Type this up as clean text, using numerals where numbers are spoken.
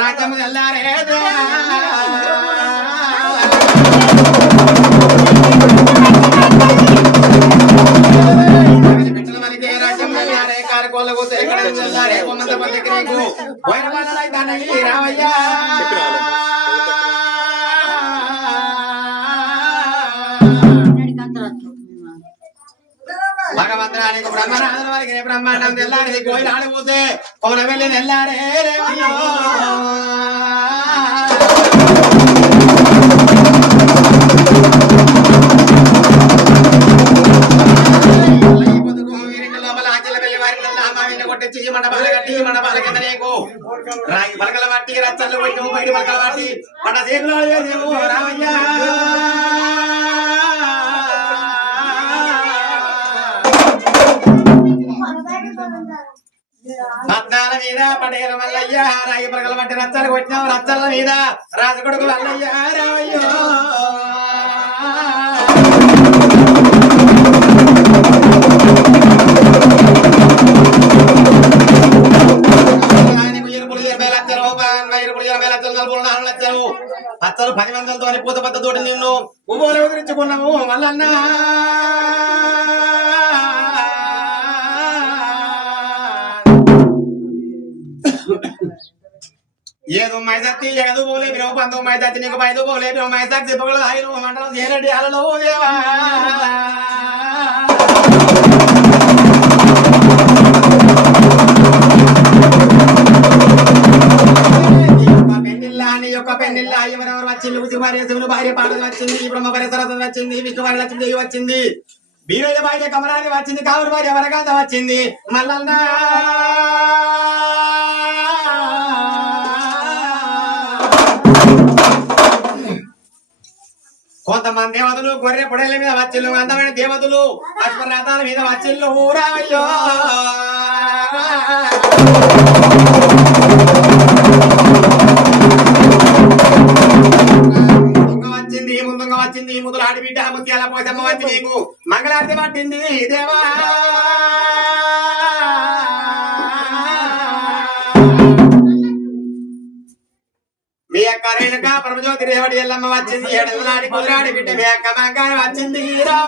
రాజ్యము తెల్లారే రాజ్యం తెల్లారే కారుకోళ్ళకు తెల్లారే కొన్నంత మందికి నీకు రావయ్యా భగవంతురానికి బ్రహ్మనాథుల వారికి బ్రహ్మాండం తెల్లారి కోయిలు ఆడిపోతే పౌన వెళ్ళి తెల్లారే రేవయ్యో కొట్టించి మండపాల కట్టి మండపాల కింద నీకు రాయి పలకల పట్టి రచ్చలు కొట్టి బయట పలకల పట్టి మన సేపులో రావయ్యా పద్నాల మీద పటేల మల్లయ్య రాయి పలకల పట్టి రచ్చలు కొట్టినావు రచ్చల మీద రాజకొడుకు మల్లయ్య రావయ్యో అత్తలు 10 మందితో పూత పద్ధతోటి నిన్ను ఉభోలు ఎదురించుకున్నాము మల్లన్న ఏదో మైసత్తి ఏదో పోలే బ్రహ్మ పంతో మైసత్తి నీకు పైదు పోలే బ్రహ్మ మైసత్తి పొగలు హాయిలు మండలం చేరడి అలలో దేవా పెళ్లిల్లా ఎవరెవరు వచ్చింది శివరేశులు భార్య పాటలు వచ్చింది బ్రహ్మ పరిసరతం వచ్చింది విష్ణు భార్య లక్ష్మీదేవి వచ్చింది బీరయ్య భార్య కమరాని వచ్చింది కావురు భార్య వరకాంత వచ్చింది మల్లన్న కొంతమంది దేవతలు గొర్రె పొడేళ్ల మీద వచ్చిల్లు అందమైన దేవతలు అశ్వరథాల మీద వచ్చిల్లు ఊరావయ్యో వచ్చింది ముందుగా వచ్చింది ముదులు ఆడిబిడ్డ ముత్యాల పోసమ్మ వచ్చి నీకు మంగళారతి పట్టింది దేవా మీ అక్క రేణుక పరమజ్యోతి రేవడి ఎల్లమ్మ వచ్చింది 7 నాటి కుదురాడి బిడ్డ మీ అక్క మంగారం వచ్చింది